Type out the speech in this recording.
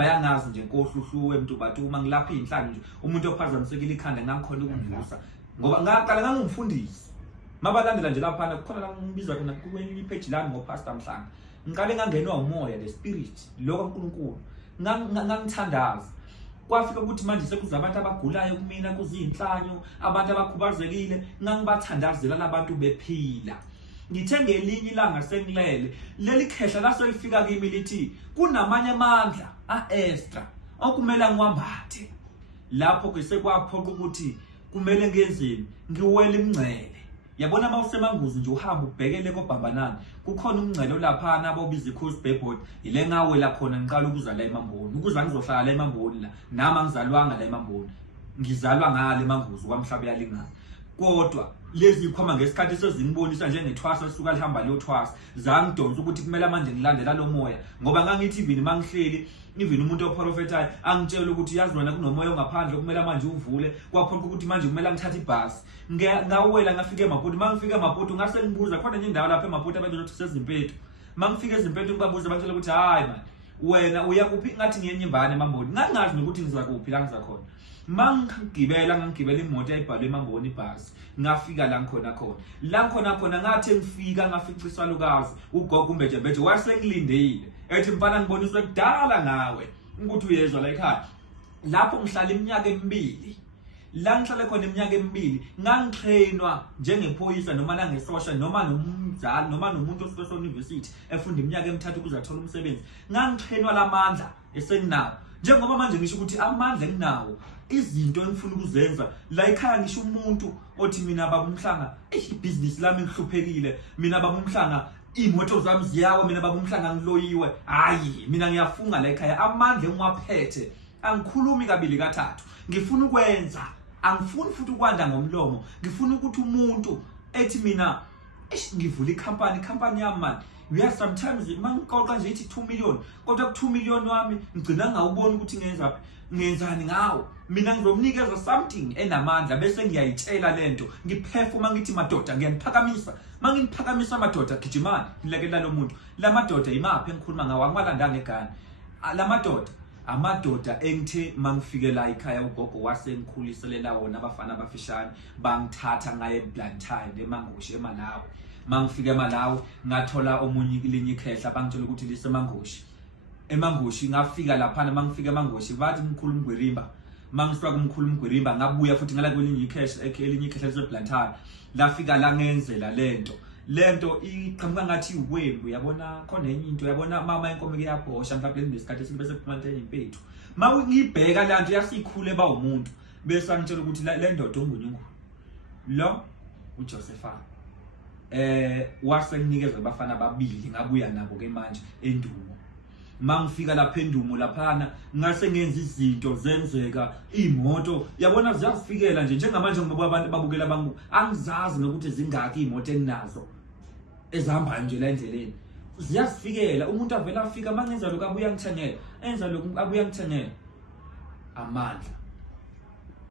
bayangazi nje nkohluhluwe emntu uma ngilapha inhlanje nje umuntu ophazamisekile ikhanda ngangikhona ukuvusa ngoba ngaqala ngangumfundisi mabalandela nje lapha kukhona la ngibiza khona kwenye page lami ngoPastor Mhlanga ngiqale ngangenwa umoya the spirit lokho uNkulunkulu ngangithandaza kwafika ukuthi manje sekuza abantu abagulayo kumina kuzinhlanyo abantu abakhubazekile ngangibathandazela labantu bephila ngithe ngelinye ilanga sengilele leli khehla lasolifika kimi lithi kunamanye amandla extra okumela ngiwambathe lapho ke sekwaphoqa ukuthi kumele ngenzeni ngiwele imncele yabona mawusemanguzi nje uhamba ubhekele koBhambanani kukhona umncele olaphana abobiza iCoast Board ile ngawela khona ngiqala ukuza la eMamboni ukuza ngizohlala la eMamboni la nama ngizalwanga la eMamboni ngizalwa ngale emanguzi kwaMhlaba yalingana kodwa lezi ikhoma ngesikhathi sezingibonisa njengethwasa esuka lihamba leyothwasa zangidonsa ukuthi kumele manje ngilandela lo moya ngoba ngangithi even mangihleli even umuntu oprofetayo angitshela ukuthi yazi wena kunomoya ongaphandle kumele manje uvule kwaphoqa ukuthi manje kumele ngithathe ibhasi ngawela ngafika eMaputo mangifika eMaputo ngase ngibuza khona enye indawo lapha eMaputo abezothi kusezimpeto mangifika ezimpeto ngibabuza batshela ukuthi hayi man wena uya kuphi ngathi ngiyenye imbane eMamboni ngangazi nokuthi ngiza kuphi la ngizakhona mangigibela imoto ayibhalwe eMamboni ibhasi ngafika la khona ngathi ngifika ngafica isalukazi ugogo umbethe wasengilindile ethi mfana ngiboniswe kudala ngawe ukuthi uyezwa la ekhaya lapho ngihlala iminyaka emibili la ngihlale khona iminyaka emibili ngangitrainwa njengephoyisa noma nangesosha noma nomzali noma nomuntu osose university efunda iminyaka emithathu ukuze athola umsebenzi ngangitrainwa lamandla esenginawo njengoba manje ngisho ukuthi amandla enginawo izinto engifuna ukuzenza la ekhaya ngisho umuntu othi mina baba Mhlanga ibusiness lami ngihluphekile mina baba Mhlanga imoto zami ziyawa mina baba Mhlanga ngiloyiwe hayi mina ngiyafunga la ekhaya amandla engiwaphethe angikhulumi kabili kathathu ngifuna ukwenza angifuni futhi ukwanda ngomlomo ngifuna ukuthi umuntu ethi mina ngivula ikhampani yami man we sometimes mangikoqa nje ithi 2 million kodwa ku 2 million wami ngicina ngawubona ukuthi ngenzani ngawo mina ngizomnikeza something enamandla bese ngiyayitshela lento ngiphefuma ngithi madoda ngiyaniphakamisa mangiphakamisa madoda gijimani ngilekela lo muntu la madoda imaphi engikhuluma ngawo angimalandanga egani la amadoda engithe mangifike la ekhaya ugogo wasengikhuliselela wona abafana abafishane bangithatha ngaye eBlantyre eMangoshi eMalawi mangifike eMalawi ngathola omunye ilinye ikhehla bangitshela ukuthi liseMangoshi eMangoshi ngafika lapha mangifika eMangoshi bathi umkhulu umgwirimba mangisuka kumkhulu umgwirimba ngabuya futhi ngala kwelinye elinye ikhehla liseBlantyre lafika la ngenzela lento iqhamuka ngathi uwembu yabona khona enye into yabona mama inkomo iyabhosha mhlawumbe lesikhathi esibese kuphuma impethu ngibheka la nto yasikhule ba umuntu bese angitshela ukuthi le ndoda ongunyungu lo uJosepha wasenginikeza abafana ababili ngabuya nabo ke manje endumo mangifika lapha endumo laphana ngase ngenza izinto zenzeka imoto yabona ziyazifikela nje njengamanje ngoba abantu babukela bangu angizazi nokuthi zingaki imoto enginazo ezihambayo nje la endleleni ziyazifikela umuntu avela afika mangenza lokho abuya ngithengela enza lokho abuya ngithengela amandla